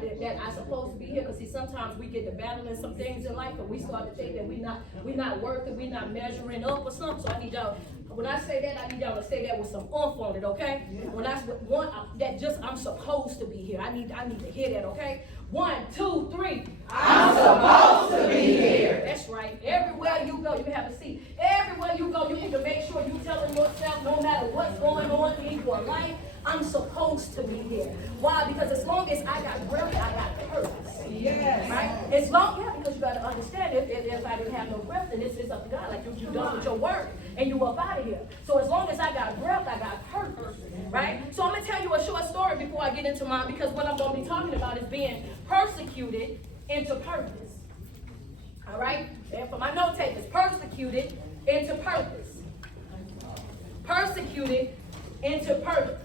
that I'm supposed to be here. Because see, sometimes we get to battling some things in life and we start to think that we're not working, we're not measuring up or something. So I need y'all, when I say that, I need y'all to say that with some oomph on it, okay? Yeah. When I want that, just I'm supposed to be here. I need to hear that, okay? 1, 2, 3. I'm supposed to be here. That's right. Everywhere you go, you have a seat. Everywhere you go, you need to make sure you're telling yourself, no matter what's going on in your life, I'm supposed to be here. Why? Because as long as I got breath, I got purpose. Yes. Right? As long, because you got to understand, if I didn't have no breath, then it's up to God. Like you done with your work and you up out of here. So as long as I got breath, I got purpose. Right? So I'm going to tell you a short story before I get into mine, because what I'm going to be talking about is being persecuted into purpose. All right? And for my note takers, persecuted into purpose. Persecuted into purpose.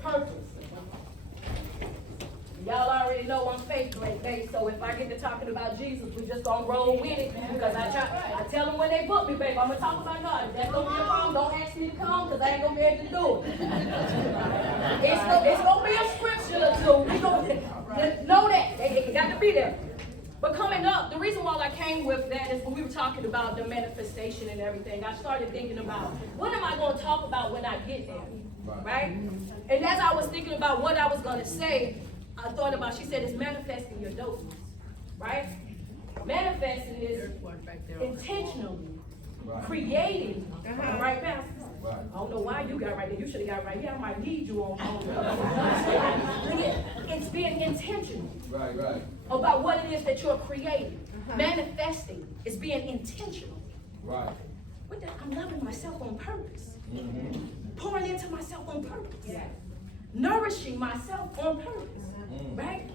Y'all already know I'm faith based, so if I get to talking about Jesus, we just gonna roll with it. Because I tell them when they book me, babe, I'm gonna talk about God. If that's gonna be a problem, don't ask me to come, because I ain't gonna be able to do it. It's gonna be a scripture or two. We gonna know that. It got to be there. But coming up, the reason why I came with that is when we were talking about the manifestation and everything, I started thinking about, what am I going to talk about when I get there, right? And as I was thinking about what I was going to say, I thought about, she said, it's manifesting your doses, right? Manifesting is intentionally creating, right, Pastor? I don't know why you got right there. You should have got right here. I might need you on. It's being intentional. Right. About what it is that you're creating. Manifesting is being intentional. Right. I'm loving myself on purpose. Mm-hmm. Pouring into myself on purpose. Yeah. Nourishing myself on purpose. Right?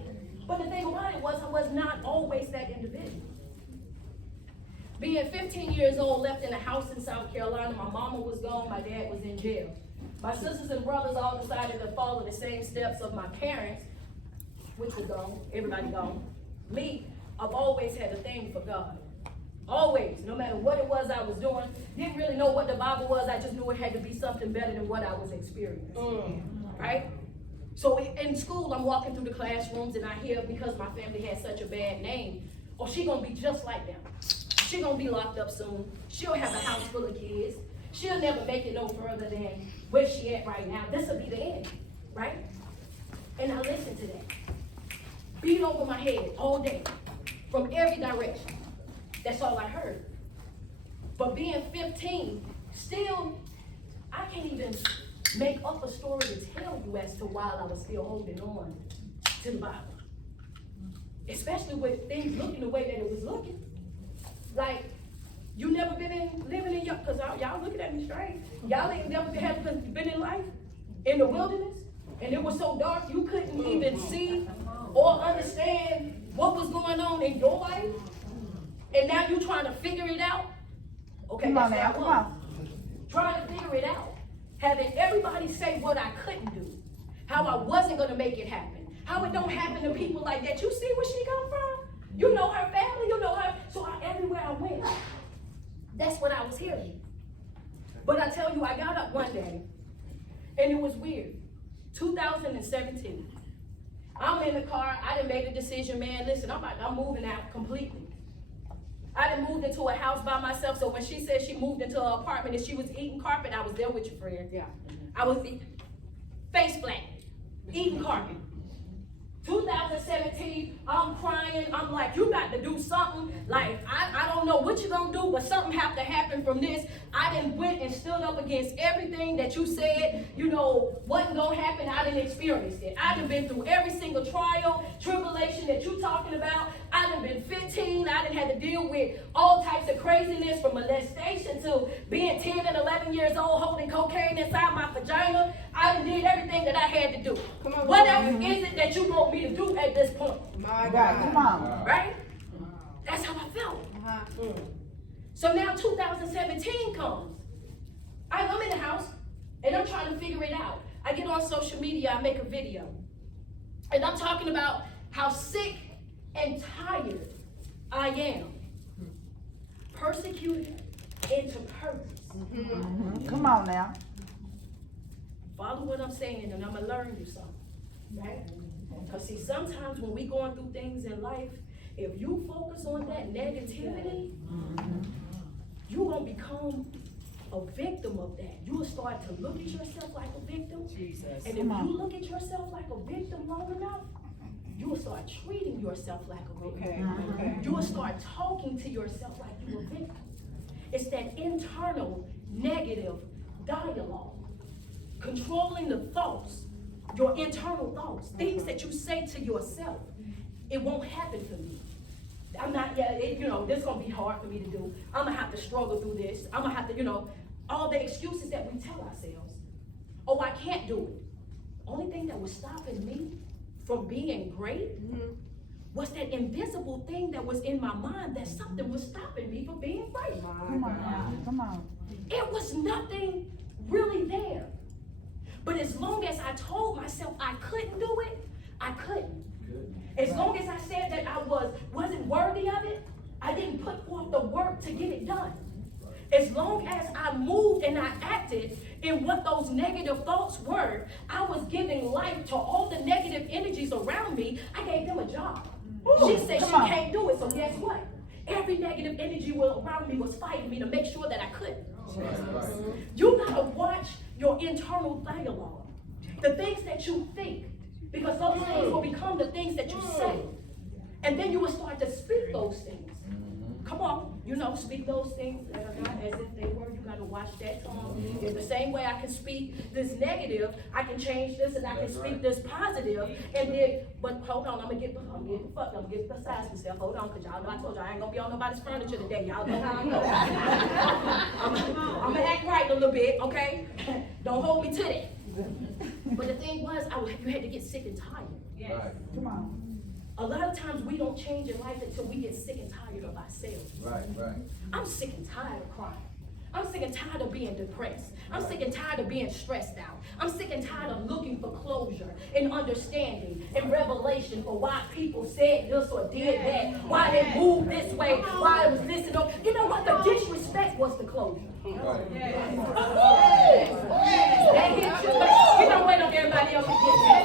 But the thing about it was, I was not always that individual. Being 15 years old, left in a house in South Carolina, my mama was gone, my dad was in jail. My sisters and brothers all decided to follow the same steps of my parents, which was gone, everybody gone. Me, I've always had a thing for God. Always, no matter what it was I was doing, didn't really know what the Bible was, I just knew it had to be something better than what I was experiencing, right? So in school, I'm walking through the classrooms and I hear, because my family had such a bad name, oh, she gonna be just like them. She gonna be locked up soon. She'll have a house full of kids. She'll never make it no further than where she at right now. This'll be the end, right? And I listened to that. Beat over my head all day, from every direction. That's all I heard. But being 15, still, I can't even make up a story to tell you as to why I was still holding on to the Bible. Especially with things looking the way that it was looking. Like, you never been living in your, because y'all looking at me strange. Y'all ain't never been in life, in the wilderness, and it was so dark you couldn't even see or understand what was going on in your life, and now you trying to figure it out. Okay, come on now, come on. Trying to figure it out. Having everybody say what I couldn't do, how I wasn't gonna make it happen, how it don't happen to people like that. You see where she come from? You know her family, you know her. So everywhere I went, that's what I was hearing. But I tell you, I got up one day, and it was weird. 2017. I'm in the car. I done made a decision, man. Listen, I'm moving out completely. I done moved into a house by myself. So when she said she moved into an apartment and she was eating carpet, I was there with your friend. Yeah. I was face flat, eating carpet. 2017, I'm crying. I'm like, you got to do something. Like, I don't know what you're going to do, but something have to happen from this. I done went and stood up against everything that you said, wasn't going to happen. I done experienced it. I done been through every single trial, tribulation that you talking about. I done been 15. I done had to deal with all types of craziness, from molestation to being 10 and 11 years old, holding cocaine inside my vagina. I done did everything that I had to do. What else is it that you want me to do at this point? My God, come on. Right? That's how I felt. So now 2017 comes. I'm in the house and I'm trying to figure it out. I get on social media, I make a video. And I'm talking about how sick and tired I am. Persecuted into purpose. Come on now. Follow what I'm saying and I'm going to learn you something. Right? Because see, sometimes when we going through things in life, if you focus on that negativity, you're going to become a victim of that. You will start to look at yourself like a victim. Jesus. And if you look at yourself like a victim long enough, you will start treating yourself like a victim. Okay. You will start talking to yourself like you're a victim. It's that internal negative dialogue. Controlling the thoughts, your internal thoughts, things that you say to yourself. It won't happen for me. I'm not, this is going to be hard for me to do. I'm going to have to struggle through this. I'm going to have to, all the excuses that we tell ourselves. Oh, I can't do it. Only thing that was stopping me from being great was that invisible thing that was in my mind, that something was stopping me from being great. Come on now. Come on. It was nothing really there. But as long as I told myself I couldn't do it, I couldn't. As long as I said that I wasn't worthy of it, I didn't put forth the work to get it done. As long as I moved and I acted in what those negative thoughts were, I was giving life to all the negative energies around me. I gave them a job. She said she can't do it, so guess what? Every negative energy around me was fighting me to make sure that I couldn't. You gotta watch your internal dialogue. The things that you think, because those things will become the things that you say. And then you will start to speak those things. Come on, speak those things that are not as if they were. You got to watch that tongue. In the same way I can speak this negative, I can change this and I can speak this positive. And then, but hold on, I'm gonna get beside myself. Hold on, because y'all know I told y'all I ain't gonna be on nobody's furniture today. Y'all know how I go. I'm gonna act right a little bit, okay? Don't hold me to that. But the thing was, you had to get sick and tired. Yes. Come on. A lot of times we don't change in life until we get sick and tired of ourselves. Right. I'm sick and tired of crying. I'm sick and tired of being depressed. I'm sick and tired of being stressed out. I'm sick and tired of looking for closure and understanding and revelation for why people said this or did that, why they moved this way, why it was this and that. You know what? The disrespect was the closure. That hit you. You don't wait on everybody else to get that.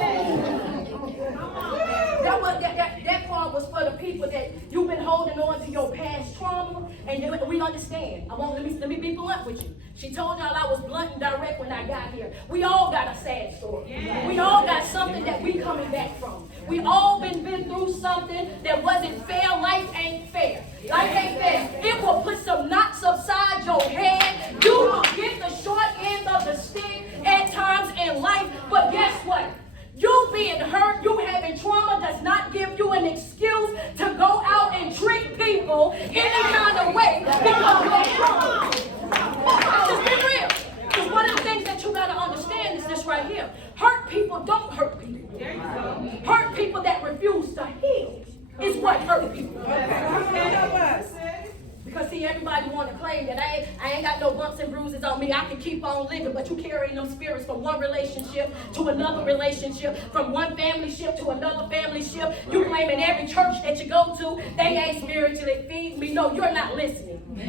That part was for the people that you've been holding on to your past trauma, and we understand. Let me be blunt with you. She told y'all I was blunt and direct when I got here. We all got a sad story. We all got something that we coming back from. We all been through something that wasn't fair. Life ain't fair. Life ain't fair. It will put some knots upside your head. You will get the short end of the stick at times in life, but guess what? You being hurt, you having trauma does not give you an excuse to go out and treat people any kind of way because of trauma. Just be real. Because one of the things that you got to understand is this right here. Hurt people don't hurt people. Hurt people that refuse to heal is what hurt people. Because see, everybody want to claim that I ain't got no bumps and bruises on me. I can keep on living, but you carrying them spirits from one relationship to another relationship, from one family ship to another family ship. You claiming every church that you go to, they ain't spiritually feed me. No, you're not listening. They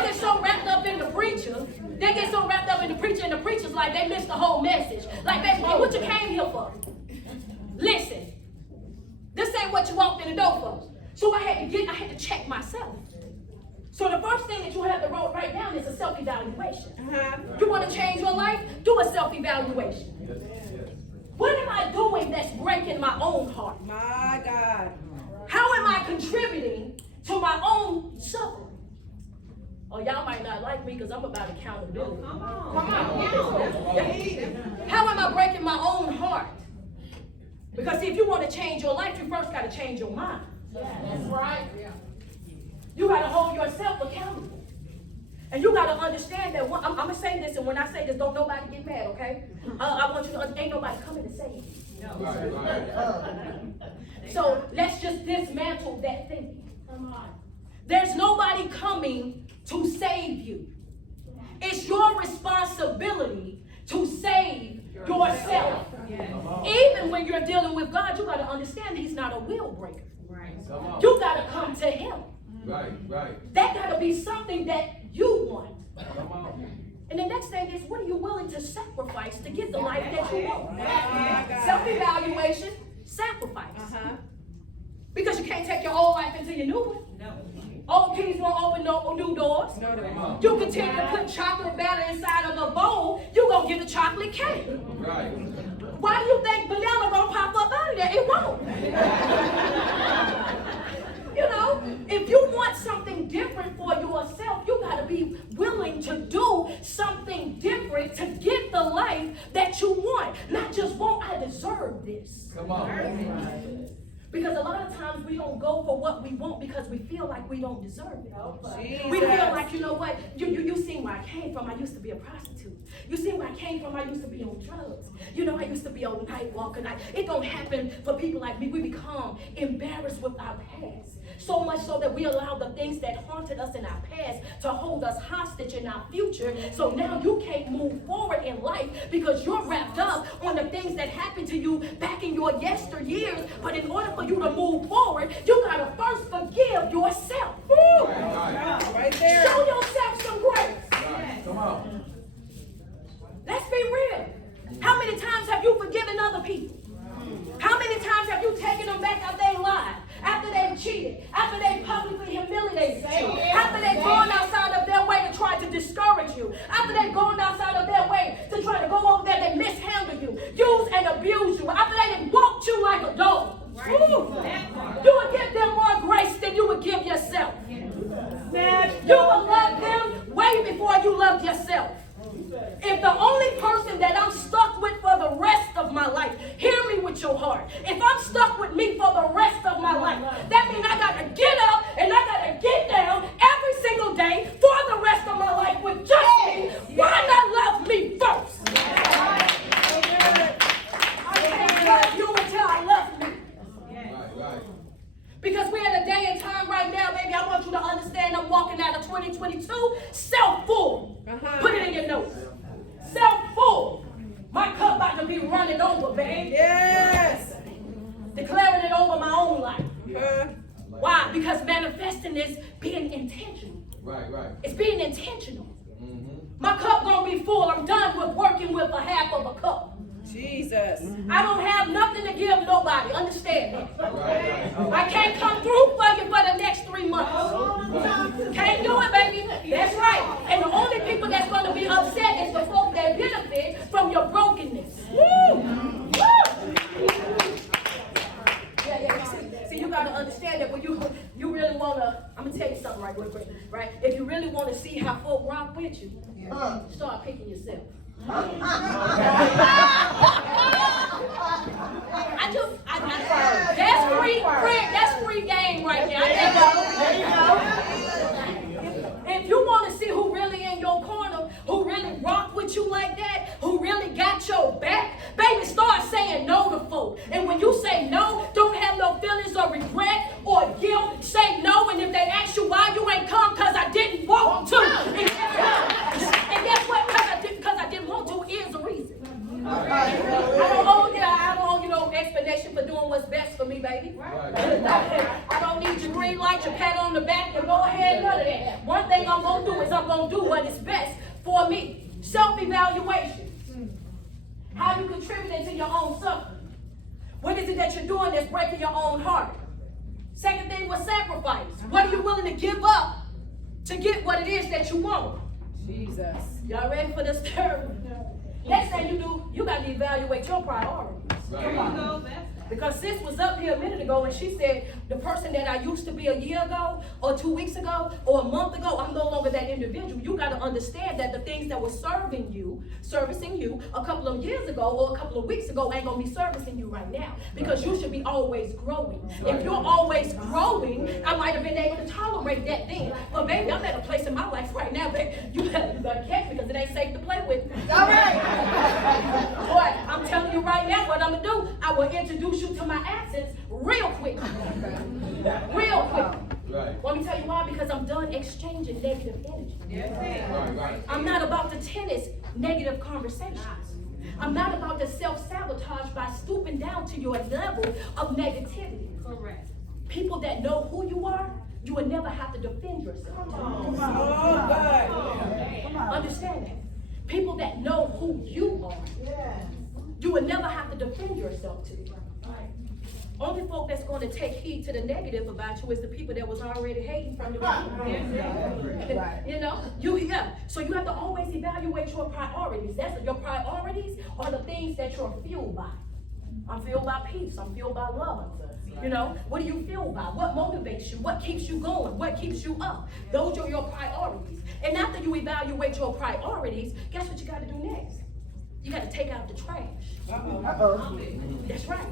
get so wrapped up in the preacher. They get so wrapped up in the preacher, and the preacher's like they missed the whole message. Like, baby, what you came here for? Listen. This ain't what you walked in the door for. So I had to check myself. So the first thing that you have to write down is a self-evaluation. You want to change your life? Do a self-evaluation. What am I doing that's breaking my own heart? My God. How am I contributing to my own suffering? Oh, y'all might not like me because I'm about accountability. Come on. How am I breaking my own heart? Because if you want to change your life, you first got to change your mind. That's right. You got to hold yourself accountable. And you got to understand that, I'm going to say this, and when I say this, don't nobody get mad, okay? I want you to understand, ain't nobody coming to save you. So let's just dismantle that thinking. There's nobody coming to save you. It's your responsibility to save yourself. Even when you're dealing with God, you got to understand He's not a will breaker. You got to come to Him. That got to be something that you want. And the next thing is, what are you willing to sacrifice to get the life that you want? Self-evaluation, sacrifice. Because you can't take your old life into your new one. Old keys won't open no new doors. You continue to put chocolate batter inside of a bowl, you're going to get a chocolate cake. Why do you think vanilla going to pop up out of there? It won't. You know, if you want something different for yourself, you got to be willing to do something different to get the life that you want. Not just, I deserve this. Come on. Because a lot of times we don't go for what we want because we feel like we don't deserve it. We feel like, you know what, you seen where I came from. I used to be a prostitute. You see where I came from. I used to be on drugs. You know, I used to be on night walking. It don't happen for people like me. We become embarrassed with our past. So much so that we allow the things that haunted us in our past to hold us hostage in our future. So now you can't move forward in life because you're wrapped up on the things that happened to you back in your yesteryears. But in order for you to move forward, you got to first forgive yourself. Right there. Show yourself some grace. Come on. Let's be real. How many times have you forgiven other people? How many times have you taken them back out their lives? After they've cheated, after they've publicly humiliated you, after they've gone outside of their way to try to discourage you, after they've gone outside of their way to try to go over there, they mishandle you, use and abuse you, after they done walked you like a dog. You would give them more grace than you would give yourself. You would love them way before you loved yourself. If the only person that I'm stuck with for the rest of my life, hear me with your heart. If I'm stuck with me for the rest of my life, that means I got to get up and I got to get down every single day for the rest of my life with just me. Why not love me first? I can't love you until I love me. Because we're in a day and time right now, baby, I want you to understand I'm walking out of 2022 self-full. Put it in your notes. Self-full. My cup about to be running over, baby. Yes. Declaring it over my own life. Why? Because manifesting is being intentional. Right. It's being intentional. My cup gonna be full. I'm done with working with a half of a cup. Jesus. I don't have nothing to give nobody. Understand that? I can't come through for you for the next 3 months. Can't do it, baby. That's right. And the only people that's going to be upset is the folk that benefit from your brokenness. Woo! Yeah. See, you got to understand that when you really want to, I'm going to tell you something right quick, right? If you really want to see how folk rock with you, start picking yourself. That's free game right now. There you go. If you want to see who really in your corner, who really rock with you like that, who really got your back, baby, start saying no to folk. And when you say no, don't have no feelings or regret or guilt. Say no, and if they ask you why you ain't come, because I didn't want to. And guess what? Because I didn't want to is a reason. I don't owe you no explanation for doing what's best for me, baby. I don't need your green light, your pat on the back, and go ahead, none of that. One thing I'm going to do is I'm going to do what is best for me. Self-evaluation. How you contributing to your own suffering. What is it that you're doing that's breaking your own heart? Second thing was sacrifice. What are you willing to give up to get what it is that you want? Jesus. Y'all ready for this term? Next thing you do, you got to evaluate your priorities. Come on. Because sis was up here a minute ago and she said, the person that I used to be a year ago or 2 weeks ago or a month ago, I'm no longer that individual. You got to understand that the things that were servicing you a couple of years ago or a couple of weeks ago ain't going to be servicing you right now. Because you should be always growing. If you're always growing, I might have been able to tolerate that then. But baby, I'm at a place in my life right now, baby, you better catch me because it ain't safe to play with. All right. Boy, I'm telling you right now what I'm going to do. I will introduce you to my absence real quick. Real quick. Right. Let me tell you why, because I'm done exchanging negative energy. Right. I'm not about to tennis negative conversations. I'm not about to self-sabotage by stooping down to your level of negativity. Correct. People that know who you are, you will never have to defend yourself. Oh, good. Understand that. People that know who you are. You would never have to defend yourself to. Only folk that's going to take heed to the negative about you is the people that was already hating from the beginning. You know, so you have to always evaluate your priorities. Your priorities are the things that you're fueled by. I'm fueled by peace. I'm fueled by love. You know, what do you feel by? What motivates you? What keeps you going? What keeps you up? Those are your priorities. And after you evaluate your priorities, guess what you got to do next? You got to take out the trash. That's right.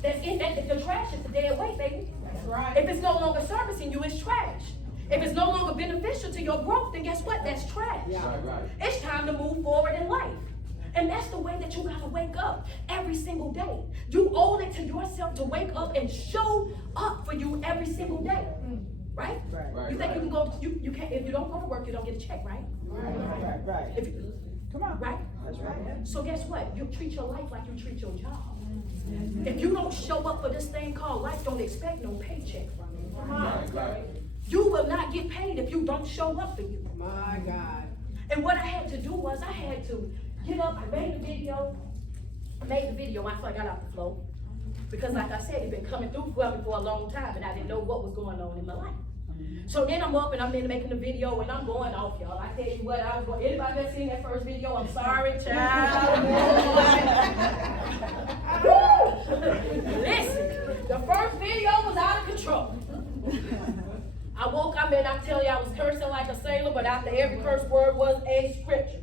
The trash is the dead weight, baby. That's right. If it's no longer servicing you, it's trash. If it's no longer beneficial to your growth, then guess what? That's trash. Right. It's time to move forward in life. And that's the way that you gotta wake up every single day. You owe it to yourself to wake up and show up for you every single day. Right? You think you can go, you can't, if you don't go to work, you don't get a check, right? Right. Come on. Right? That's right. So guess what? You treat your life like you treat your job. If you don't show up for this thing called life, don't expect no paycheck from it. Come on. You will not get paid if you don't show up for you. My God. And what I had to do was I had to get up, I made the video after I got out the flow. Because like I said, it's been coming through for me for a long time and I didn't know what was going on in my life. So then I'm up and I'm in making the video and I'm going off, y'all. I tell you what, anybody that seen that first video, I'm sorry, child. Listen, the first video was out of control. I woke up and I tell you I was cursing like a sailor, but after every curse word was a scripture.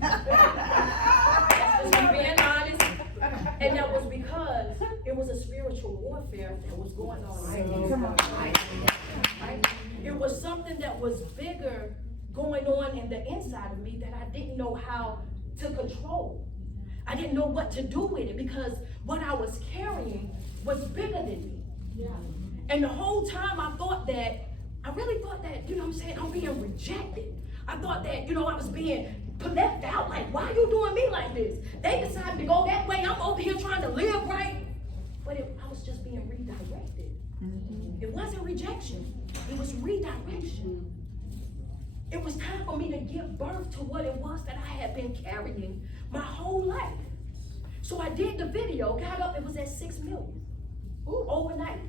That's just me being honest. And that was because it was a spiritual warfare that was going on. Right? It was something that was bigger going on in the inside of me that I didn't know how to control. I didn't know what to do with it because what I was carrying was bigger than me. Yeah. And the whole time I really thought that, you know what I'm saying, I'm being rejected. I thought that, you know, I was being left out. Like, why are you doing me like this? They decided to go that way. I'm over here trying to live right. But I was just being redirected. It wasn't rejection. It was redirection. It was time for me to give birth to what it was that I had been carrying my whole life. So I did the video, got up, it was at 6 million. Overnight.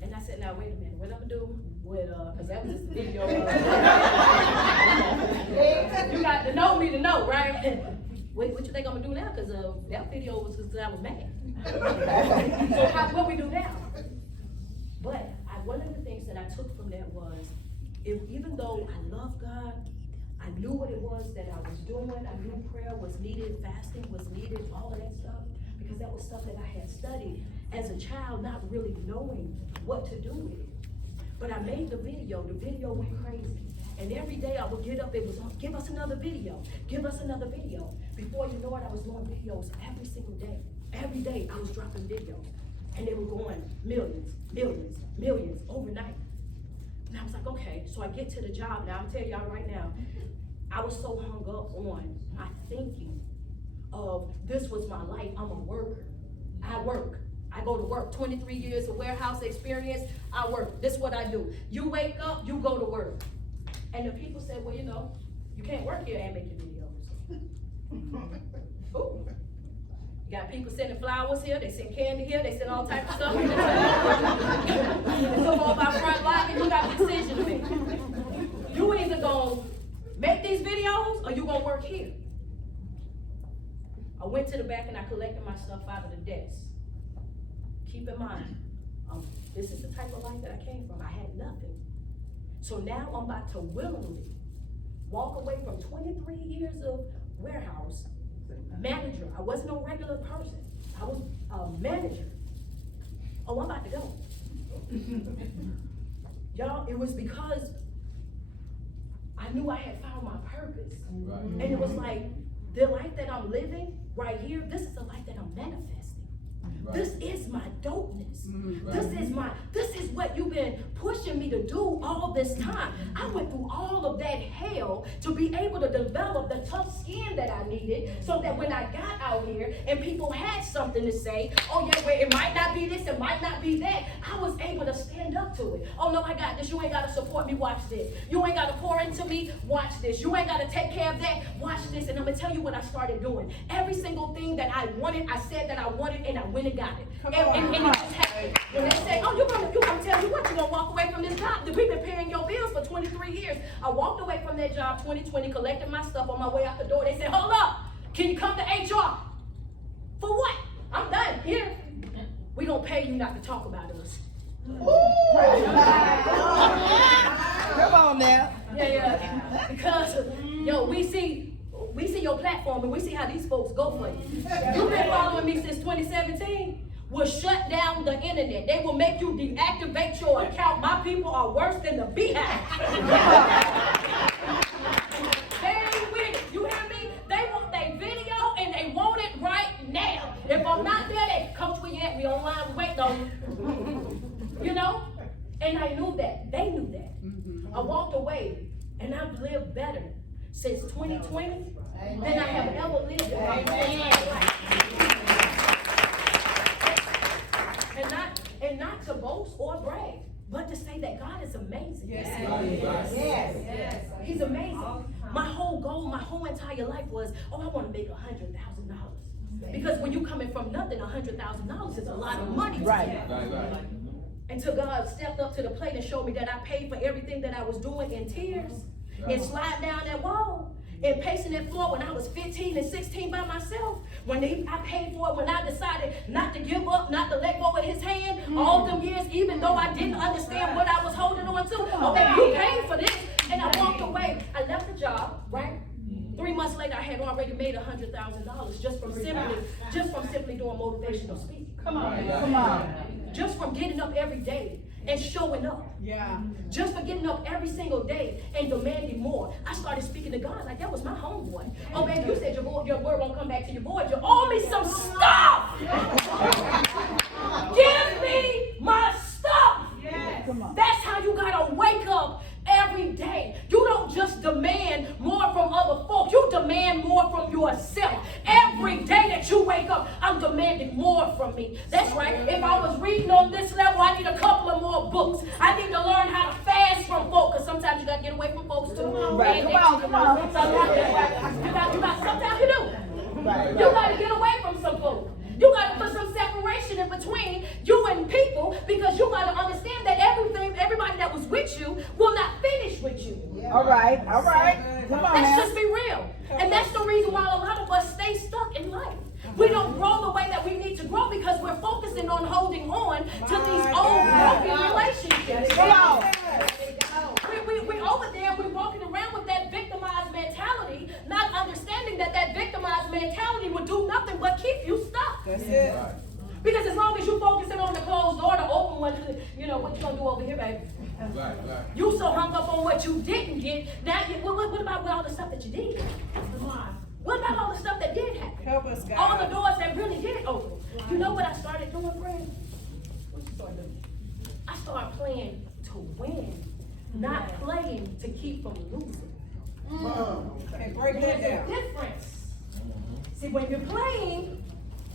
And I said, now wait a minute, what I'm gonna do with, cause that was just a video. You got to know me to know, right? What you think I'm gonna do now? Cause that video was cause I was mad. So what we do now? But one of the things that I took from that was, even though I love God, I knew what it was that I was doing. I knew prayer was needed, fasting was needed, all of that stuff, because that was stuff that I had studied as a child, not really knowing what to do with it. But I made the video went crazy. And every day I would get up, it was, give us another video, give us another video. Before you know it, I was doing videos every single day. Every day I was dropping videos. And they were going millions, millions, millions overnight. And I was like, okay, so I get to the job. Now I'm telling y'all right now, I was so hung up on my thinking of this was my life. I'm a worker. I work. I go to work. 23 years of warehouse experience. I work. This is what I do. You wake up, you go to work. And the people said, well, you know, you can't work here and make your videos. Ooh. You got people sending flowers here, they send candy here, they send all types of stuff. It's all about front line, and you got a decision to make. You either gonna make these videos or you gonna work here. I went to the back and I collected my stuff out of the desk. Keep in mind, this is the type of life that I came from. I had nothing. So now I'm about to willingly walk away from 23 years of warehouse manager. I wasn't a regular person. I was a manager. Oh, I'm about to go. Y'all, it was because I knew I had found my purpose. Right. And it was like, the life that I'm living right here, this is the life that I'm manifesting. Right. This is my dopeness. Right. This is what you've been pushing me to do all this time. I went through all of that hell to be able to develop the tough skin that I needed so that when I got out here and people had something to say, oh yeah, well, it might not be this, it might not be that, I was able to stand up stuck to it. Oh no, I got this. You ain't got to support me. Watch this. You ain't got to pour into me. Watch this. You ain't got to take care of that. Watch this. And I'm going to tell you what I started doing. Every single thing that I wanted, I said that I wanted, and I went and got it. And it just happened. When they say, oh, I'm tell you what, you're going to walk away from this job. We've been paying your bills for 23 years. I walked away from that job 2020, collected my stuff on my way out the door. They said, hold up. Can you come to HR? For what? I'm done here. We don't pay you not to talk about us. Come on now. Yeah. Because, we see your platform and we see how these folks go for you. You've been following me since 2017. Will shut down the internet. They will make you deactivate your account. My people are worse than the beehive. They ain't with it. You hear me? They want their video and they want it right now. If I'm not there, they coach where you at. We online. We waiting on you. You know? And I knew that. They knew that. I walked away and I've lived better since 2020 than I have ever lived in my life. And not to boast or brag, but to say that God is amazing. Yes. He's amazing. My whole goal, my whole entire life was, I want to make $100,000. Because when you coming from nothing, $100,000 is a lot of money. Right. Until God stepped up to the plate and showed me that I paid for everything that I was doing in tears and slide down that wall and pacing that floor when I was 15 and 16 by myself. When I paid for it, when I decided not to give up, not to let go of his hand, all them years, even though I didn't understand what I was holding on to. Okay, you paid for this. And I walked away. I left the job, right? 3 months later, I had already made $100,000 just from simply doing motivational speaking. Come on. Just from getting up every day and showing up. Yeah. Just for getting up every single day and demanding more. I started speaking to God like that was my homeboy. Oh, baby, you said your word won't come back to your void. You owe me some stuff. Give me my stuff. Come on. That's how you gotta wake up every day. You don't just demand more from other folks. You demand more from yourself. Every day that you wake up, I'm demanding more from me. That's right. If I was reading on this level, I need a couple of more books. I need to learn how to fast from folks. Because sometimes you got to get away from folks too. Right. Come on. Sometimes you do. Right. You got to get away from some folks. You got to put some separation in between you and people, because you got to understand that everybody that was with you will not finish with you. All right. Come on Let's now. just be real. And that's the reason why a lot of us stay stuck in life. We don't grow the way that we need to grow because we're focusing on holding on to these old broken relationships. Come on. We over there, we're walking around with that victimized mentality, not understanding that victimized mentality will do nothing but keep you stuck. That's it. Because as long as you're focusing on the closed door, the open one, what you gonna do over here, baby? You so hung up on what you didn't get. Now, what about all the stuff that you did get? What about all the stuff that did happen? Help us, God. All the doors that really did open. You know what I started doing, friend? What you started doing? I started playing to win, not playing to keep from losing. Okay, break that There's a down. difference. See, when you're playing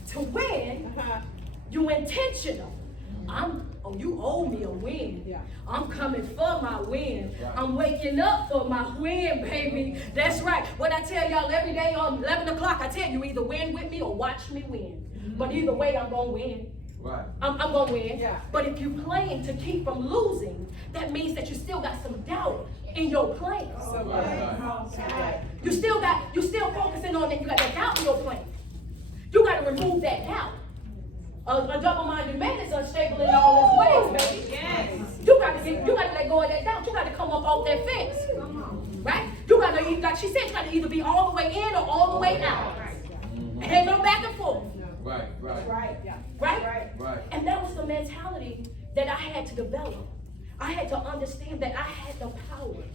to win, you're intentional. You owe me a win. Yeah. I'm coming for my win. I'm waking up for my win, baby. That's right. What I tell y'all every day on 11 o'clock, I tell you either win with me or watch me win. But either way, I'm going to win. Right. I'm going to win. Yeah. But if you're playing to keep from losing, that means that you still got some doubt in your play. You still focusing on that. You got that doubt in your play. You got to remove that doubt. A double-minded man is unstable in all his ways, baby. Yes. You got to let go of that doubt. You got to come up off that fence. Right? You got to, like she said, you got to either be all the way in or all the way out. Ain't no back and forth. Right. Right? And that was the mentality that I had to develop. I had to understand that I had the power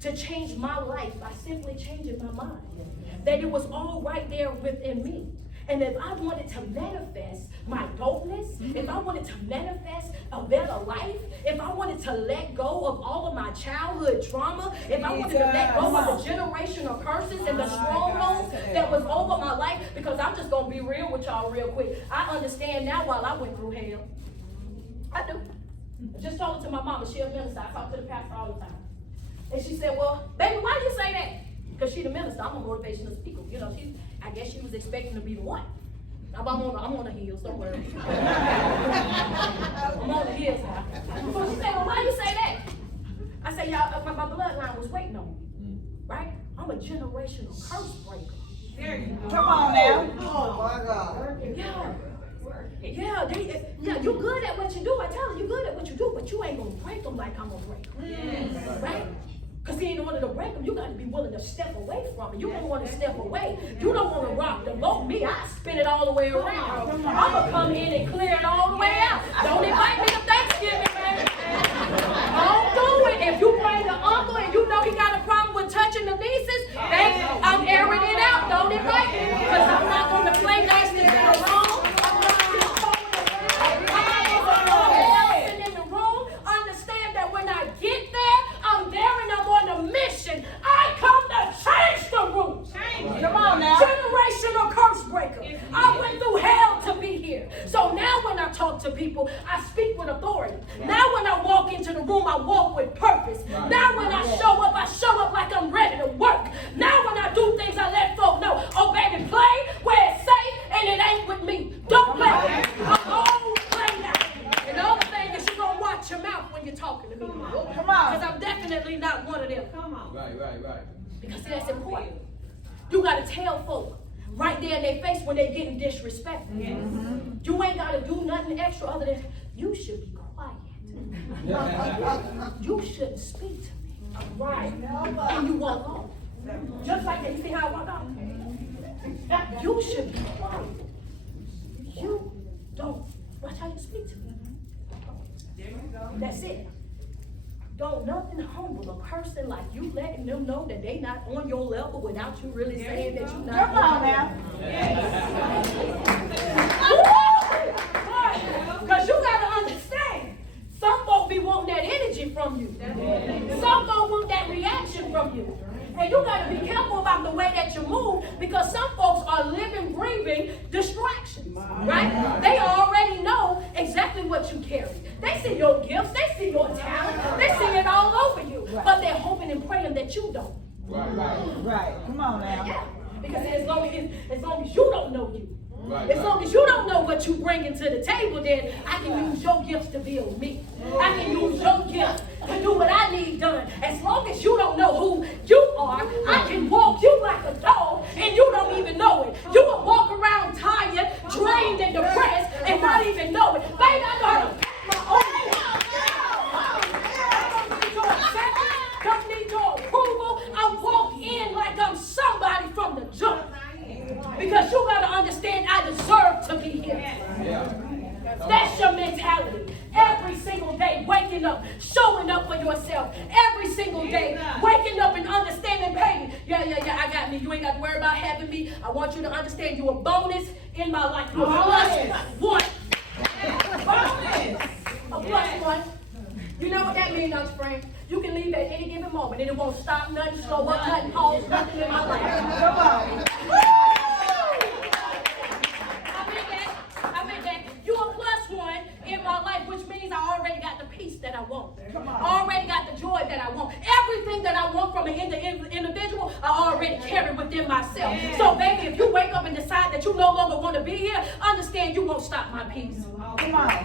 to change my life by simply changing my mind. That it was all right there within me. And if I wanted to manifest my dopeness, if I wanted to manifest a better life, if I wanted to let go of all of my childhood trauma, if I wanted to let go of the generational curses and the strongholds that was over my life, because I'm just going to be real with y'all real quick. I understand now while I went through hell. I do. I just told it to my mama, she a minister, I talk to the pastor all the time. And she said, well, baby, why do you say that? Because she the minister, I'm a motivational speaker. You know, I guess she was expecting to be the one. I'm on the heels, don't worry. I'm on the heels now. So she said, well, why do you say that? I said, y'all, my bloodline was waiting on me, right? I'm a generational curse breaker. There you go. Come on now. Oh my God. Yeah, you good at what you do. I tell her you good at what you do, but you ain't gonna break them like I'm gonna break them. Yes. Right? Because in order to break them, you got to be willing to step away from it. You don't want to step away. You don't want to rock the boat. Me, I spin it all the way around. I'm going to come in and clear it all the way out. Don't invite me to Thanksgiving, man. Don't do it. If you bring the uncle and you know he got a problem with touching the nieces, I'm airing it out. Don't invite me because I'm not going to play nice to get along. I'm going to keep in the room. Understand that when I get there, I'm there and I'm on a mission. I come to change the rules. Come on now. Generational curse breaker. I went through hell to be here. So now when I talk to people, I speak with authority. Now when I walk into the room, I walk with purpose. Now when I show up like I'm ready to work. Now when I do things, I let folk know, oh baby, play where it's safe and it ain't with me. Don't play. I'm play now. And the other thing is you're going to watch your mouth when you're talking to me. Come on. Because I'm definitely not one of them. Come on. Right. Because that's important. You got to tell folk right there in their face when they're getting disrespected. You ain't got to do nothing extra other than, you should be quiet. You shouldn't speak to me. Right. And you walk off. Just like that. You see how I walk off? You should be quiet. You don't. Watch how you speak to me. There you go. That's it. Don't nothing humble a person like you letting them know that they not on your level without you really saying that you're not. Come on now. Because you got to understand, some folk be wanting that energy from you. Some folk want that reaction from you. And you got to be careful about the way that you move because some folks are living, breathing distractions, right? They already know exactly what you carry. They see your gifts, they see your talent, they see it all over you, but they're hoping and praying that you don't. Right. Come on now. Yeah, because as long as you don't know you, as long as you don't know what you bringing to the table, then I can use your gifts to build me. I can use your gifts to do what I need done. As long as you don't know who you are, I can walk you like a dog and you don't even know it. You will walk around tired, drained, and depressed and not even know it. Baby, I know how to pack my own. Don't need your approval. I walk in like I'm somebody from the jump. Because you got to understand I deserve to be here. That's your mentality. Every single day, waking up, showing up for yourself. Every single day, waking up and understanding, baby, yeah, I got me. You ain't got to worry about having me. I want you to understand you're a bonus in my life. You're a plus one. A plus one. You know what that means, Dr. Frank? You can leave at any given moment and it won't stop nothing, slow up, nothing, pause, nothing in my life. Come on. You're a plus one in my life, which means I already got the peace that I want. Come on. I already got the joy that I want. Everything that I want from an individual, I already carry within myself. So, baby, if you wake up and decide that you no longer want to be here, understand you won't stop my peace. Come on.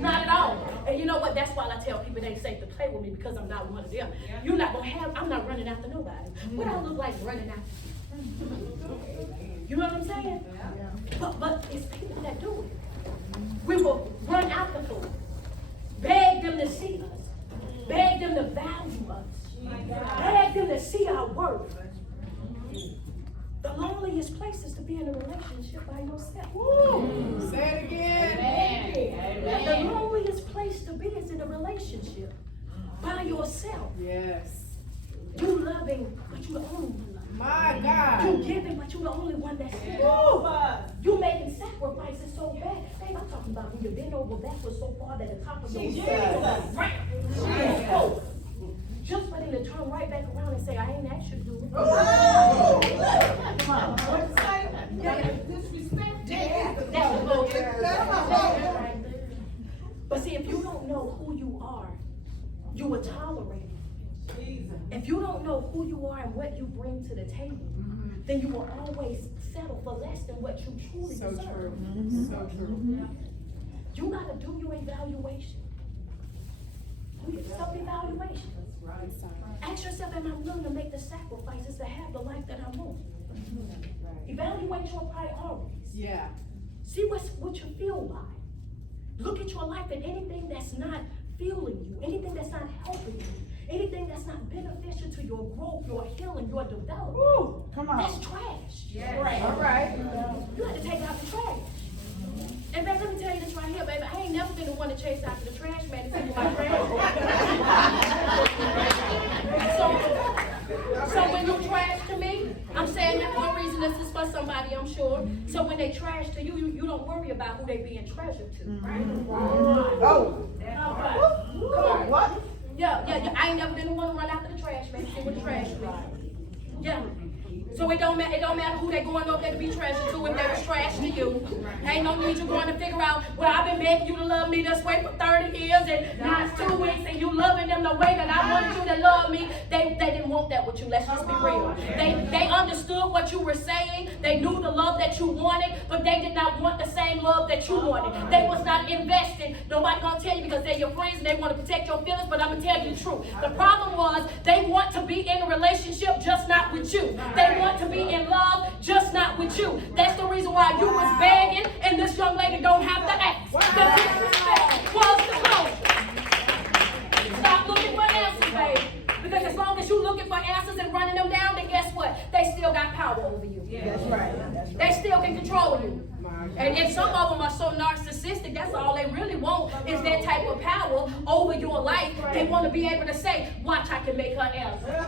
Not at all. And you know what? That's why I tell people it ain't safe to play with me because I'm not one of them. You're not going to have, I'm not running after nobody. What I look like running after? You know what I'm saying? But it's people that do it. We will run after folk, beg them to see us, beg them to value us, beg them to see our worth. The loneliest place is to be in a relationship by yourself. Woo. Say it again. Amen. The loneliest place to be is in a relationship by yourself. Yes. You loving, but you the only one loving. My God. You giving, but you the only one that's giving. You making sacrifices so bad. Babe, I'm talking about when you bend over backwards so far that the top of your head is right. Just for them to turn right back around and say, I ain't asked you to do it. Come on. But see, if you don't know you are, you will tolerate it. If you don't know who you are and what you bring to the table, then you will always settle for less than what you truly deserve. So true. You gotta do your evaluation. Do your self-evaluation. Ask yourself, am I willing to make the sacrifices to have the life that I want? Evaluate your priorities. Yeah. See what you feel like. Look at your life and anything that's not fueling you, anything that's not helping you, anything that's not beneficial to your growth, your healing, your development. Woo, come That's on. trash. Yeah. All right. You have to take out the trash. And baby, let me tell you this right here, baby. I ain't never been the one to chase after the trash man to take my trash. So when you trash to me, I'm saying that for a reason. This is for somebody, I'm sure. So when they trash to you, you don't worry about who they being treasured to. Oh. Come on. What? Yeah. I ain't never been the one to run after the trash man to see what the trash man. Yeah. So it don't matter who they going over there to be treasured to if they was trash to you. Ain't no need you going to figure out, well, I've been begging you to love me this way for 30 years and now it's 2 weeks and you loving them the way that I wanted you to love me. They didn't want that with you, let's just be real. They understood what you were saying. They knew the love that you wanted, but they did not want the same love that you wanted. They was not investing. Nobody gonna tell you because they're your friends and they want to protect your feelings, but I'm gonna tell you the truth. The problem was they want to be in a relationship, just not with you. They want to be in love, just not with you. That's the reason why you was begging, and this young lady don't have to ask. The disrespect was the closure. Stop looking for answers, babe. Because as long as you looking for answers and running them down, then guess what? They still got power over you. That's right. They still can control you. And some of them are so narcissistic, that's all they really want is that type of power over your life. They want to be able to say, watch, I can make her answer.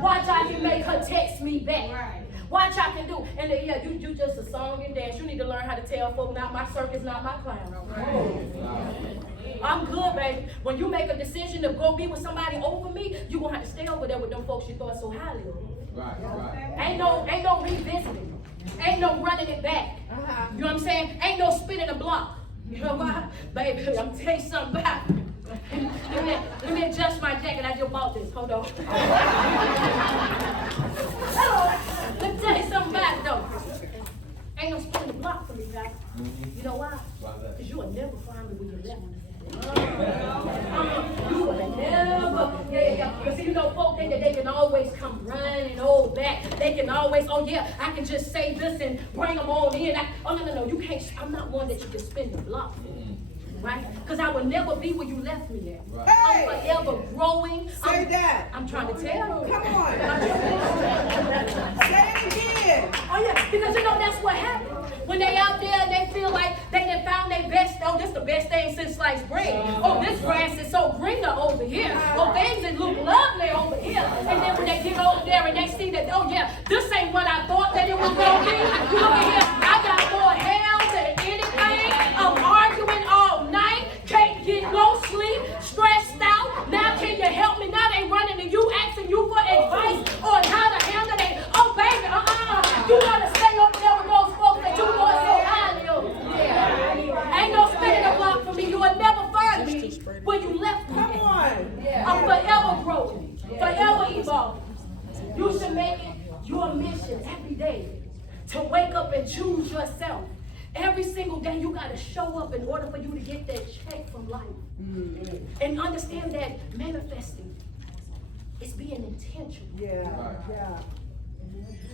Watch, I can make her text me back. Watch, I can do. And then, yeah, you just a song and dance. You need to learn how to tell folk, not my circus, not my clown. I'm good, baby. When you make a decision to go be with somebody over me, you gonna have to stay over there with them folks you thought so highly of. Right. Ain't no revisiting. Ain't no running it back. You know what I'm saying? Ain't no spinning the block. You know why? Baby, I'm telling you something about it. Let me adjust my jacket. I just bought this. Hold on. Let me tell you something about it though. Ain't no spinning the block for me, guys. You know why? Because you will never find me when you left me. You will never. Yeah. Because you know, folk think that they can always come running back. They can always, I can just say this and bring them on in. No, you can't. I'm not one that you can spin the block for. Right? Because I will never be where you left me at. Right. I'm forever growing. Say that. I'm trying to tell you. Come on. Say it again. Oh yeah, because you know that's what happened. When they out there, they feel like they done found their best. Oh, this the best thing since sliced bread. Oh, this grass is so greener over here. Oh, things that look lovely over here. And then when they get over there and they see that, oh yeah, this ain't what I thought that it was gonna be. You look at here, I got more hell than anything. I'm arguing all night, can't get no sleep, stressed out. Now can you help me? Now they running to you, asking you for advice on how to handle it. Oh baby, you gotta stay over there with those folks that you going so highly of. Ain't no spinning the block for me. You will never find me where you left me. Come on. I'm forever growing, forever evolving. You should make it your mission every day to wake up and choose yourself. Every single day you got to show up in order for you to get that check from life. And understand that manifesting is being intentional. Yeah.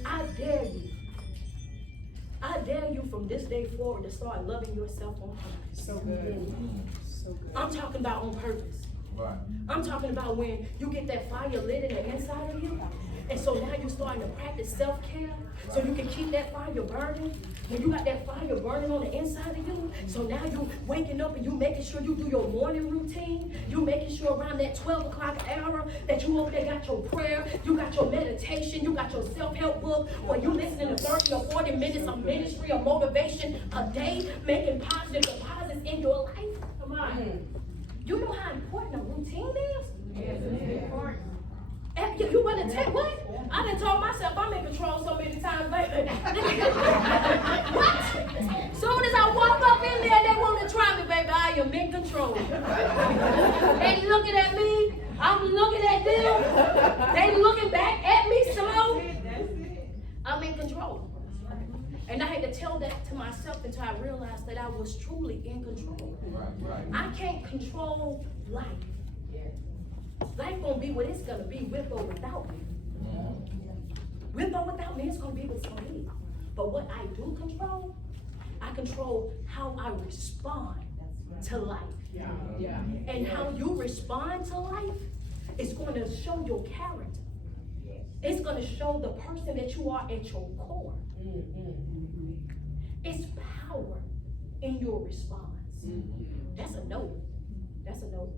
I dare you. I dare you from this day forward to start loving yourself on purpose. So good. So good. I'm talking about on purpose. Right. I'm talking about when you get that fire lit in the inside of you. And so now you're starting to practice self-care so you can keep that fire burning. When you got that fire burning on the inside of you, so now you waking up and you making sure you do your morning routine. You making sure around that 12 o'clock hour that you over there got your prayer, you got your meditation, you got your self-help book, or you listening to 30 or 40 minutes of ministry or motivation a day, making positive deposits in your life. Come on. You know how important a routine is? Yes, it's important. You better take what? I done told myself I'm in control so many times lately. What? Soon as I walk up in there, they want to try me, baby. am in control. They looking at me, I'm looking at them, they looking back at me slow. I'm in control. And I had to tell that to myself until I realized that I was truly in control. Right. I can't control life. Life gonna be what it's gonna be, with or without me. With or without me, it's gonna be what it's gonna be. But what I do control, I control how I respond to life. And how you respond to life is going to show your character. It's going to show the person that you are at your core. It's power in your response. That's a no. That's a no.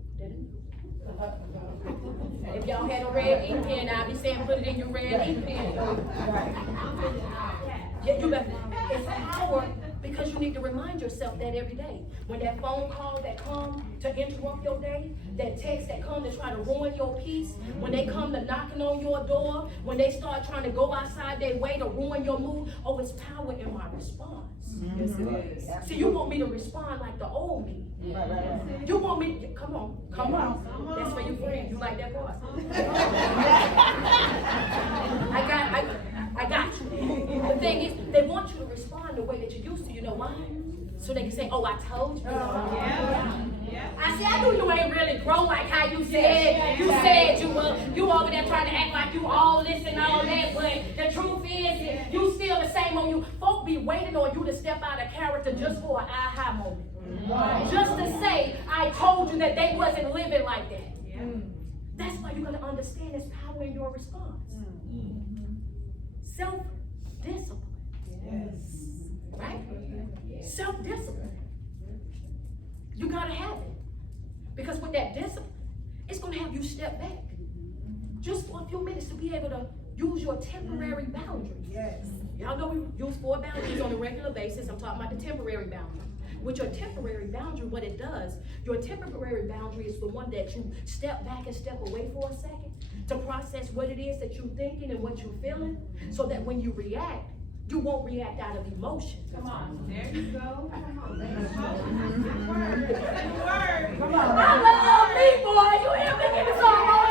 If y'all had a red ink pen, I'd be saying put it in your red ink pen. Yeah, you better. It's power because you need to remind yourself that every day. When that phone call that come to interrupt your day, that text that come to try to ruin your peace, when they come to knocking on your door, when they start trying to go outside their way to ruin your mood, oh, it's power in my response. Yes, it is. See, you want me to respond like the old me. You want me to, come on. That's for your friend. You like that part? I got you. The thing is, they want you to respond the way that you used to. You know why? So they can say, oh, I told you. I said, I knew you ain't really grown like how you said. You said you over there trying to act like you all this and all that, but the truth is, you still the same on you. Folk be waiting on you to step out of character just for an aha moment. Just to say, I told you that they wasn't living like that. That's why you're going to understand this power in your response. Self-discipline. Right? Self-discipline. You got to have it. Because with that discipline, it's going to have you step back. Just for a few minutes to be able to use your temporary boundaries. Y'all know we use 4 boundaries on a regular basis. I'm talking about the temporary boundary. With your temporary boundary, what it does, your temporary boundary is the one that you step back and step away for a second to process what it is that you're thinking and what you're feeling, so that when you react, you won't react out of emotion. Come on, there you go. Come on. I love me, boy. You hear me? Give me some more.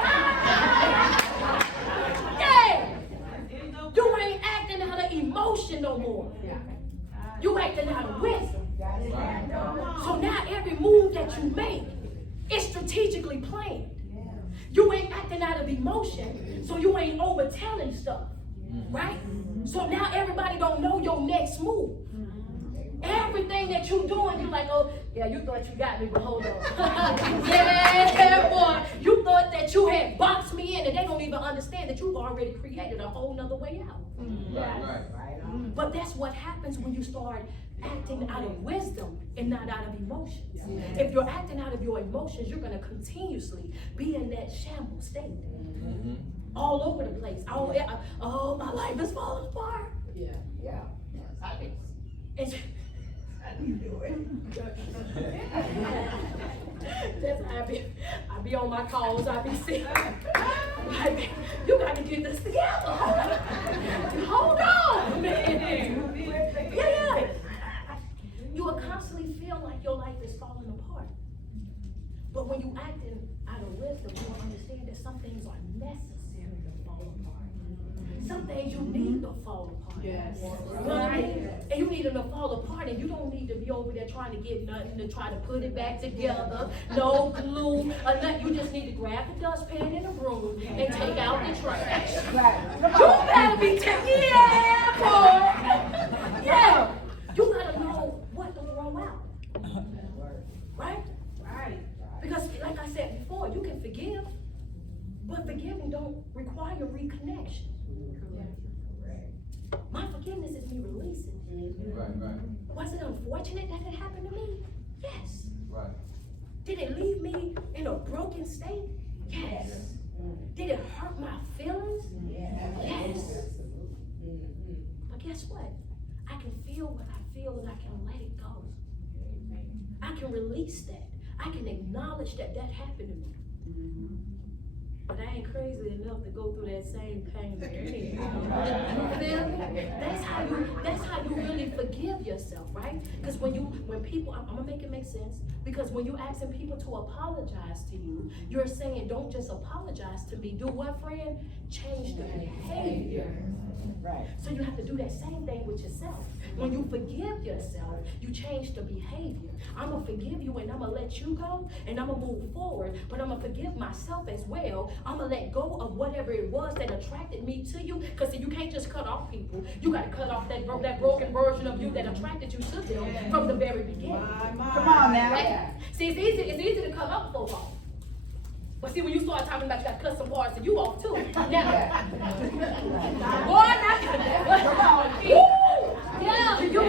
Yeah. You ain't acting out of emotion no more. You acting out of wisdom. So now every move that you make is strategically planned. You ain't acting out of emotion, so you ain't overtelling stuff, right? So now everybody don't know your next move. Everything that you doing, you like, oh, yeah, you thought you got me, but hold on. Yeah, boy, you thought that you had boxed me in, and they don't even understand that you've already created a whole nother way out. But that's what happens when you start acting out of wisdom and not out of emotions. If you're acting out of your emotions, you're going to continuously be in that shamble state. All over the place. Oh, my life is falling apart. And that's how I be on my calls, I be sick. You got to get this together. Hold on, man. Yeah. You will constantly feel like your life is falling apart. But when you acting out of wisdom, you will understand that some things are necessary to fall apart. Some things you need to fall apart. Yes. You know what I mean? And you need them to fall apart, and you don't need to be over there trying to get nothing to try to put it back together. No glue or nothing. You just need to grab the dustpan and a broom and take out the trash. You better be yeah, boy. Yeah. You gotta know what to throw out. Right? Because like I said before, you can forgive, but forgiving don't require reconnection. My forgiveness is me releasing. Was it unfortunate that it happened to me? Yes. Did it leave me in a broken state? Yes. Did it hurt my feelings? Yes. But guess what? I can feel what I feel and I can let it go. I can release that. I can acknowledge that that happened to me. But I ain't crazy enough to go through that same pain again. You feel me? That's how you really forgive yourself, right? Because when people, I'm gonna make it make sense. Because when you asking people to apologize to you, you're saying, don't just apologize to me. Do what, friend? Change the behavior. Right. So you have to do that same thing with yourself. When you forgive yourself, you change the behavior. I'm gonna forgive you and I'm gonna let you go and I'm gonna move forward, but I'm gonna forgive myself as well. I'm gonna let go of whatever it was that attracted me to you. Because you can't just cut off people. You gotta cut off that broken version of you that attracted you to them from the very beginning. Come on now. Right? See, it's easy to cut off folks off. But see, when you start talking about you got to cut some parts of you off too. Now, boy, yeah, you know,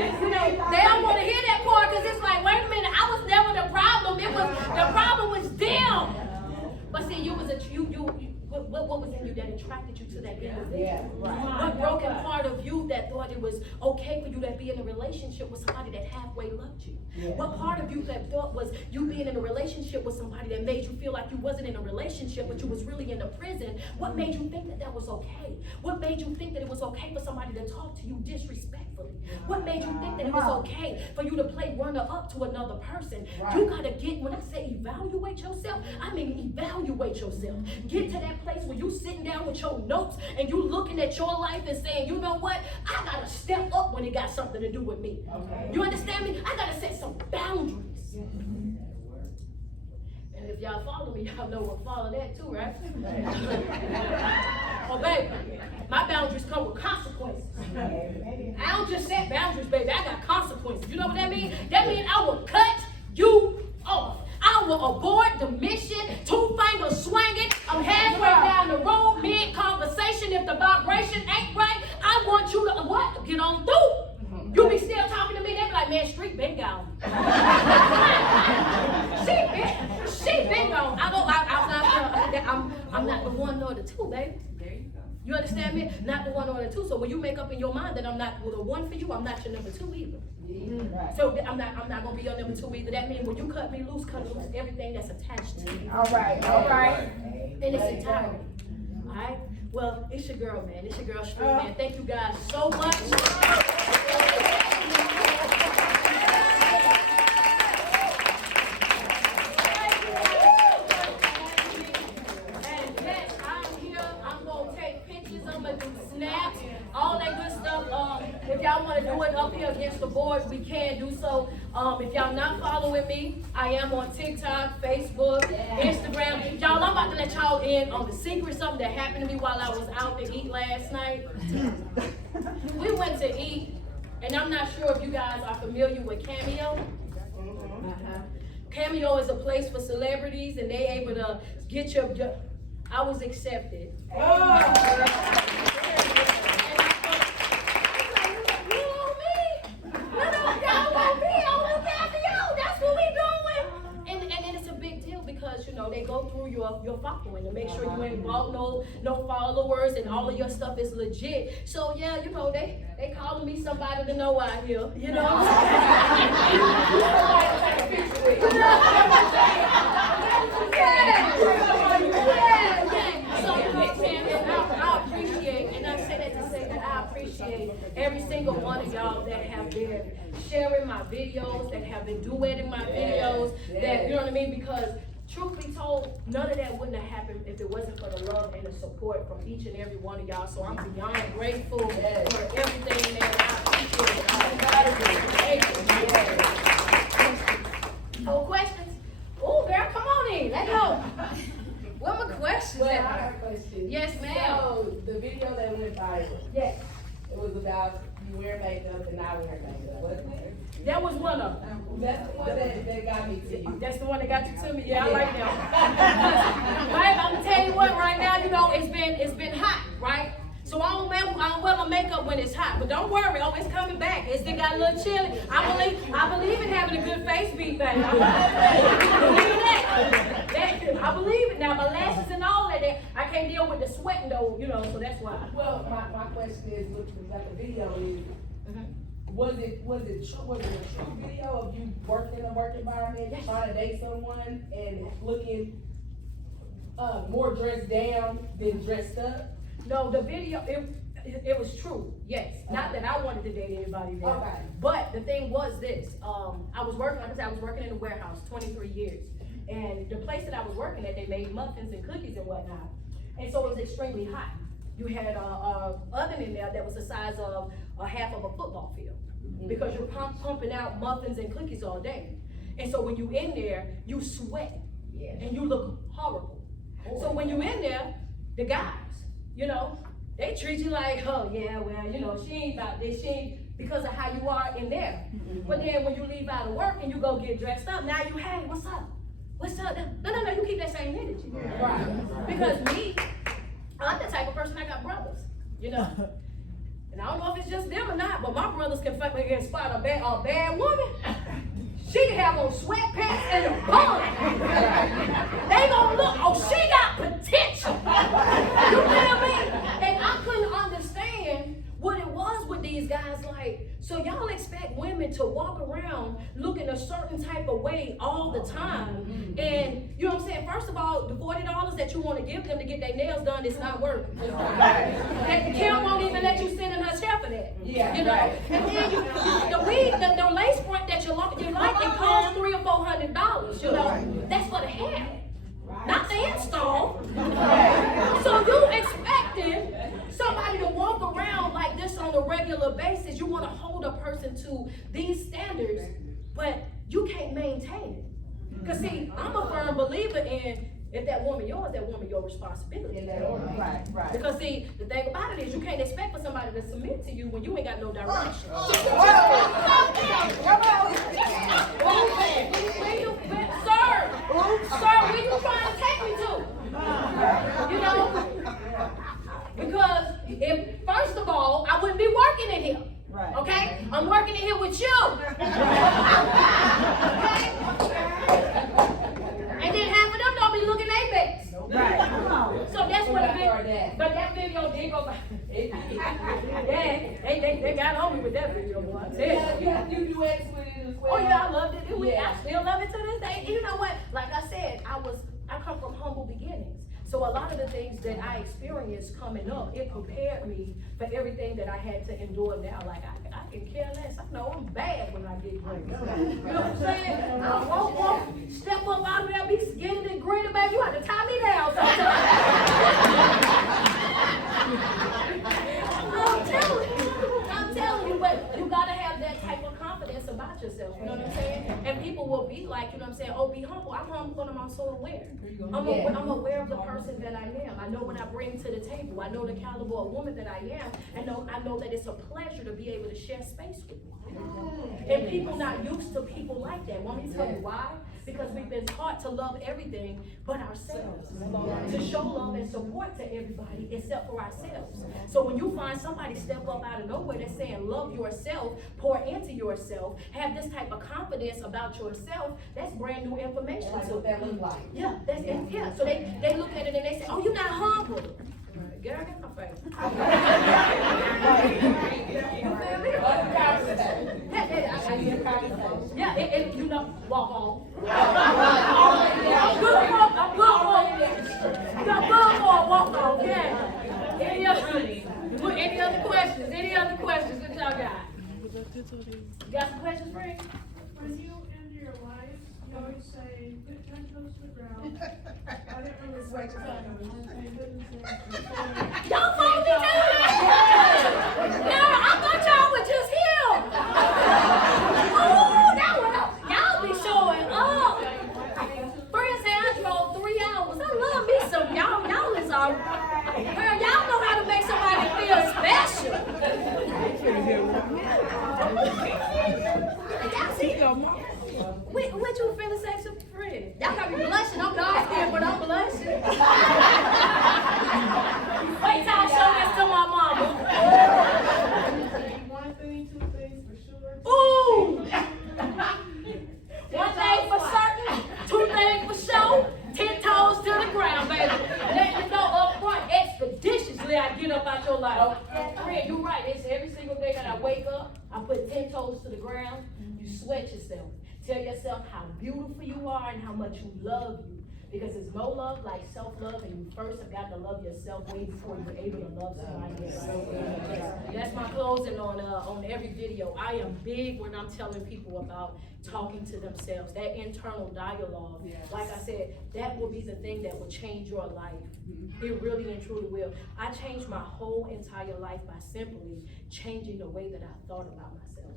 they don't want to hear that part because it's like, wait a minute, I was never the problem. The problem was them. But see, what was in you that attracted you to that individual? Yeah, right. What broken part of you that thought it was okay for you to be in a relationship with somebody that halfway loved you? Yeah. What part of you that thought was you being in a relationship with somebody that made you feel like you wasn't in a relationship, but you was really in a prison? What made you think that was okay? What made you think that it was okay for somebody to talk to you disrespectfully? What made you think that it was okay for you to play runner up to another person? Right. You gotta get, when I say evaluate yourself, I mean evaluate yourself. Get to that place where you sitting down with your notes and you looking at your life and saying, you know what? I gotta step up when it got something to do with me. Okay. You understand me? I gotta set some boundaries. And if y'all follow me, y'all know what follow that too, right? Oh, baby, my boundaries come with consequences. I don't just set boundaries, baby. I got consequences. You know what that means? That means I will cut you off. I will abort the mission, 2 fingers swinging. I'm halfway down the road, mid-conversation. If the vibration ain't right, I want you to, what? Get on through. You be still talking to me, they be like, man, street been gone. she been gone. I'm not the one nor the two, baby. There you go. You understand me? Not the one or the two. So when you make up in your mind that I'm not the one for you, I'm not your number two either. Right. So I'm not gonna be your number two either. That means when you cut me loose everything that's attached to me All right. All right. in its entirety. All right. Well, it's your girl, man. It's your girl, Street Man. Thank you guys so much. Snaps, all that good stuff. If y'all want to do it up here against the board, we can do so. If y'all not following me, I am on TikTok, Facebook, Instagram. Y'all, I'm about to let y'all in on the secret, something that happened to me while I was out to eat last night. We went to eat, and I'm not sure if you guys are familiar with Cameo. Cameo is a place for celebrities, and they able to get your I was accepted. They go through your following to make sure you ain't bought no followers and all of your stuff is legit. So yeah, they calling me somebody to know out here, you know. So I appreciate, and I say that to say that I appreciate every single one of y'all that have been sharing my videos, that have been duetting my videos, that, you know what I mean, because truth be told, none of that wouldn't have happened if it wasn't for the love and the support from each and every one of y'all. So I'm beyond grateful for everything that I appreciate. No questions? Oh, girl, come on in. Let's go. What are my questions? Well, I have a question. Yes, ma'am. So, the video that went viral, Yes, it was about you wearing makeup and not wearing makeup, wasn't it? that was one of them. That's the one that got me to you. That's the one that got you to me. Yeah, I like that. Right, I'm gonna tell you what. Right now, it's been hot, right? So I don't wear my makeup when it's hot, but don't worry, it's coming back. It's still got a little chilly. I believe in having a good face beat, baby. I believe in that. I believe it. Now my lashes and all that, I can't deal with the sweating though, so that's why. Well, my question is, what about the video is, was it a true video of you working in a work environment, trying to date someone and looking more dressed down than dressed up? No, the video, it was true, yes. Not that I wanted to date anybody there. Okay. But the thing was this, I was working, like I said, I was working in a warehouse 23 years. And the place that I was working at, they made muffins and cookies and whatnot. And so it was extremely hot. You had a oven in there that was the size of a half of a football field. Because you're pumping out muffins and cookies all day. And so when you in there, you sweat. And you look horrible. So when you in there, the guys, you know, they treat you like, oh yeah, well, you know, she ain't about this, she ain't, because of how you are in there. But then when you leave out of work and you go get dressed up, now you, hey, what's up? What's up? No, you keep that same energy. Right. Because me, I'm the type of person, I got brothers, you know. And I don't know if it's just them or not, but my brothers can spot a bad woman. She can have on sweatpants and a bun. They gonna look, oh, she got potential. You feel me? And I couldn't understand what it was with these guys. Like, so y'all expect women to walk around looking a certain type of way all the time. And you know what I'm saying? First of all, the $40 that you want to give them to get their nails done is not working. And Kim won't even let you sit in her chair for that. Yeah, you know? right. And then the lace front that you like, it costs $300 or $400. You know, that's for the hair, not the install. So you expecting somebody to walk around like this on a regular basis? You want to hold a person to these standards, but you can't maintain it. Because see, I'm a firm believer in, if that woman yours, that woman your responsibility. Right, right. Because see, the thing about it is you can't expect for somebody to submit to you when you ain't got no direction. Sir, where you trying to take me to? You know? Because if, first of all, I wouldn't be working in here. Right. Okay? I'm working in here with you. Okay? And then half of them don't be looking their best. Right. Come on. So that's what but that video did go by. Yeah, they got on me with that video, boy. I tell you. You duets with it as well? Oh yeah, I loved it. Yeah. I still love it to this day. And you know what? Like I said, I come from humble beginnings. So a lot of the things that I experienced coming up, it prepared me for everything that I had to endure now. Like I can care less. I know I'm bad when I get great. You know what I'm saying? I won't step up out of there, be skinny and gritty, baby. You have to tie me down I'm telling you, but you gotta have that type of confidence about yourself. You know what I'm saying? And people will be like, you know what I'm saying? Oh, be humble. I'm humble when I'm also aware. I'm aware of the person that I am. I know what I bring to the table. I know the caliber of woman that I am. I know that it's a pleasure to be able to share space with you. And people not used to people like that. Want me to tell you why? Because we've been taught to love everything but ourselves. To show love and support to everybody except for ourselves. So when you find somebody step up out of nowhere that's saying love yourself, pour into yourself, have this type of confidence about yourself, that's brand new information. That's what that look like. Yeah, yeah. So they look at it and they say, oh, you're not humble. Get out of my face. Yeah, and you know, walk on. I'm good for walk on. Yeah. Any other questions? What y'all got? You got some questions, Frank? When you end your life, you always say, put 10 toes to the ground. I didn't really say that. Y'all told me that! Yeah, I thought y'all were just here. Oh, that one up. Y'all be showing up. Friend said I drove 3 hours. I love me some y'all. Y'all is all. Girl, y'all know how to make somebody feel special. Y'all see? What you finna say to friend? Y'all got me blushing. I'm dark skinned, but I'm blushing. Wait till I show this to my mama. One thing, two things for sure. Ooh! One thing for certain, two things for sure, 10 toes to the ground, baby. Let you know up front, expeditiously I get up out your life. Friend, you're right. It's every single day that I wake up, I put 10 toes to the ground. You sweat yourself. Tell yourself how beautiful you are and how much you love you. Because there's no love like self-love, and you first have got to love yourself way before you're able to love somebody else. That's my closing on every video. I am big when I'm telling people about talking to themselves, that internal dialogue. Yes. Like I said, that will be the thing that will change your life. It really and truly will. I changed my whole entire life by simply changing the way that I thought about myself.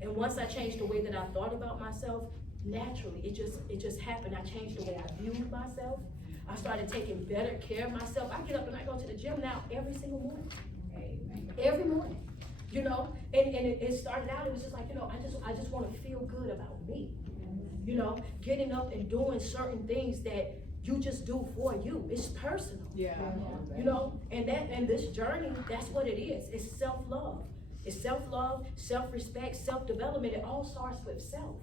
And once I changed the way that I thought about myself, naturally, it just happened. I changed the way I viewed myself. I started taking better care of myself. I get up and I go to the gym now every single morning. Every morning. You know, and it started out, it was just like, you know, I just want to feel good about me. You know, getting up and doing certain things that you just do for you. It's personal. Yeah. You know, and this journey, that's what it is. It's self-love. It's self-love, self-respect, self-development. It all starts with self.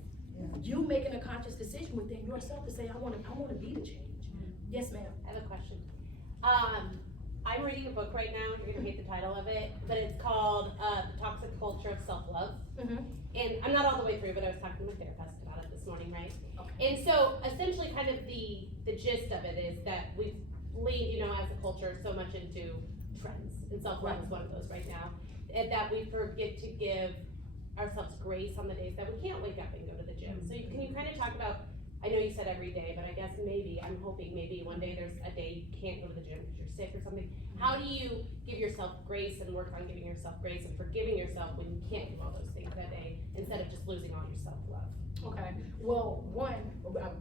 You making a conscious decision within yourself to say, I want to be the change. Yes, ma'am. I have a question. I'm reading a book right now, you're gonna hate the title of it, but it's called The Toxic Culture of Self-Love. And I'm not all the way through, but I was talking to a therapist about it this morning, right? And so essentially kind of the gist of it is that we've leaned, you know, as a culture so much into trends, and self-love is one of those right now, and that we forget to give ourselves grace on the days that we can't wake up and go to the gym. So can you kind of talk about, I know you said every day, but I guess maybe, I'm hoping maybe one day there's a day you can't go to the gym because you're sick or something. How do you give yourself grace and work on giving yourself grace and forgiving yourself when you can't do all those things that day instead of just losing all your self-love? Okay. Well, one,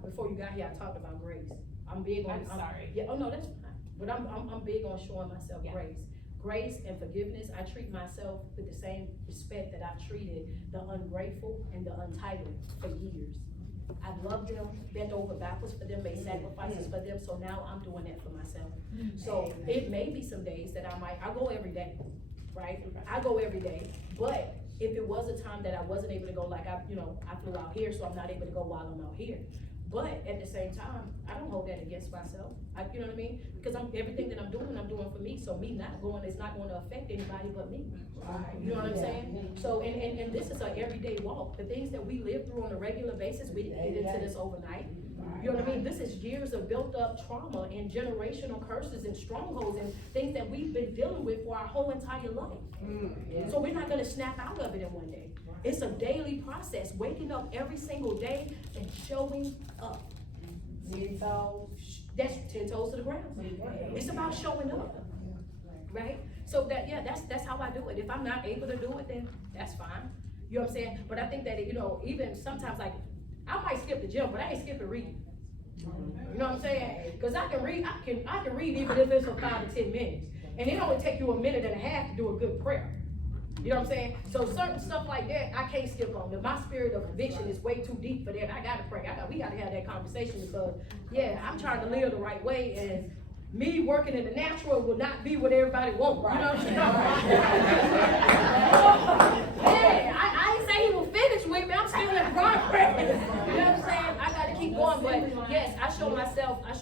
before you got here, I talked about grace. I'm big on. I'm sorry. Yeah. Oh no, that's fine. But I'm big on showing myself grace. Grace and forgiveness. I treat myself with the same respect that I've treated the ungrateful and the untitled for years. I love them, bent over backwards for them, made sacrifices for them, so now I'm doing that for myself. So it may be some days that I go every day, right? I go every day, but if it was a time that I wasn't able to go, like I flew out here, so I'm not able to go while I'm out here. But at the same time, I don't hold that against myself. You know what I mean? Because everything that I'm doing for me. So me not going is not going to affect anybody but me. You know what I'm saying? So and this is an everyday walk. The things that we live through on a regular basis, we didn't get into this overnight. You know what I mean? This is years of built up trauma and generational curses and strongholds and things that we've been dealing with for our whole entire life. So we're not going to snap out of it in one day. It's a daily process, waking up every single day and showing up. That's 10 toes to the ground. It's about showing up, right? So that's how I do it. If I'm not able to do it, then that's fine. You know what I'm saying? But I think that even sometimes, like, I might skip the gym, but I ain't skipping reading. You know what I'm saying? Because I can read even if it's for 5 to 10 minutes, and it only take you a minute and a half to do a good prayer. You know what I'm saying? So certain stuff like that, I can't skip on. But my spirit of conviction is way too deep for that. I gotta pray. We gotta have that conversation because, I'm trying to live the right way, and me working in the natural will not be what everybody wants. You know what I'm saying? Hey, I ain't say he will finish with me. I'm still in progress. You know what I'm saying? I gotta keep going. But yes, I show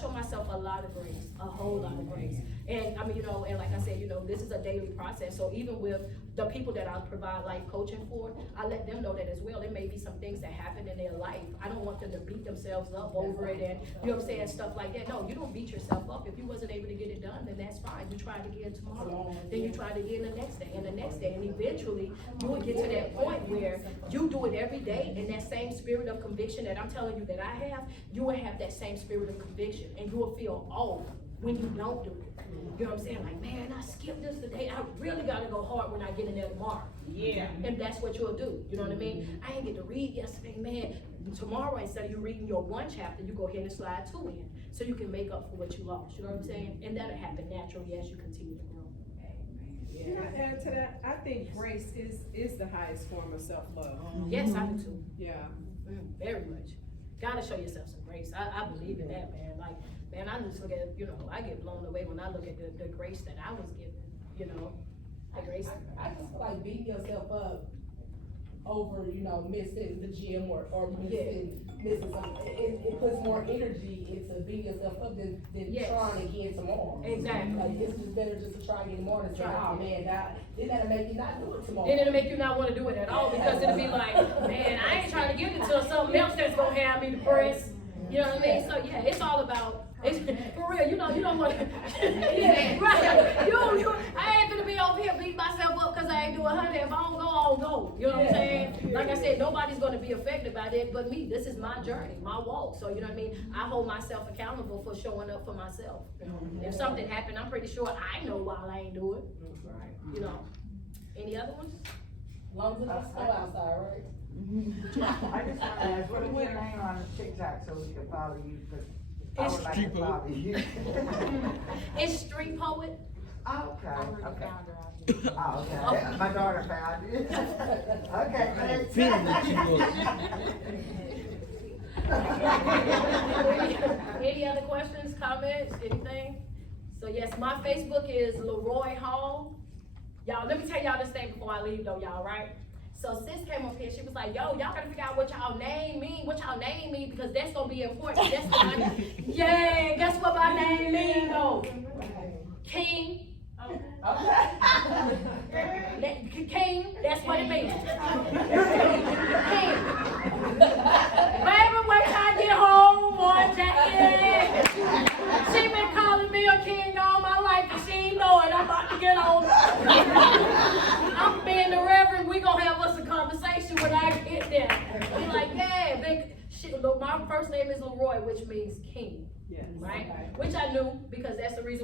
myself a lot of grace, a whole lot of grace. And I mean, and like I said, this is a daily process. So even with the people that I provide life coaching for, I let them know that as well. There may be some things that happen in their life. I don't want them to beat themselves up over it and, you know what I'm saying, stuff like that. No, you don't beat yourself up. If you wasn't able to get it done, then that's fine. You try it again tomorrow. Then you try it again the next day and the next day. And eventually, you will get to that point where you do it every day, and that same spirit of conviction that I'm telling you that I have, you will have that same spirit of conviction, and you will feel old when you don't do it. You know what I'm saying? Like, man, I skipped this today. I really gotta go hard when I get in there tomorrow. Yeah. And that's what you'll do. You know what I mean? I didn't get to read yesterday, man. Tomorrow, instead of you reading your 1 chapter, you go ahead and slide 2 in, so you can make up for what you lost. You know what I'm saying? And that'll happen naturally as you continue to grow. Can I add to that? I think grace is the highest form of self-love. Yes, I do too. Yeah. Very much. Gotta show yourself some grace. I believe in that, man. Like, man, I just look at, I get blown away when I look at the grace that I was given, the grace. I just feel like beating yourself up over, missing the gym or missing something. It puts more energy into beating yourself up than trying again tomorrow. Exactly. Like, it's just better just to try again tomorrow and say, oh man, then that'll make you not do it tomorrow. Then it'll make you not want to do it at all, because it'll be like, man, I ain't trying to get it to something else that's gonna have me depressed. You know what I mean? So yeah, it's all about, it's, for real, you don't want to, yeah, right. I ain't gonna be over here beating myself up because I ain't doing 100. If I don't go, I don't go. You know what I'm saying? Like I said, nobody's gonna be affected by that but me. This is my journey, my walk. So you know what I mean? I hold myself accountable for showing up for myself. If something happened, I'm pretty sure I know why I ain't do it. You know. Any other ones? As long as it's not snow outside, right? I just wanna ask, what is your name on TikTok so we can follow you, cause I would like to follow you. It's Street Poet. Oh, okay. Oh, okay, my daughter found it. Okay, thanks. Any other questions, comments, anything? So yes, my Facebook is Leroy Hall. Y'all, let me tell y'all this thing before I leave though, y'all, right? So sis came up here, she was like, yo, y'all gotta figure out what y'all name mean, because that's gonna be important. That's what yeah, guess what my name mean though? King. King, that's what it means. King. Baby, wait till I get home, boy, Jackie. She been calling me a king all my life and she ain't know it. I'm about to get on. I'm being the reverend. We gonna have us a conversation when I get there. Be like, yeah, my first name is Leroy, which means king. Yes. Right? Which I knew because that's the reason why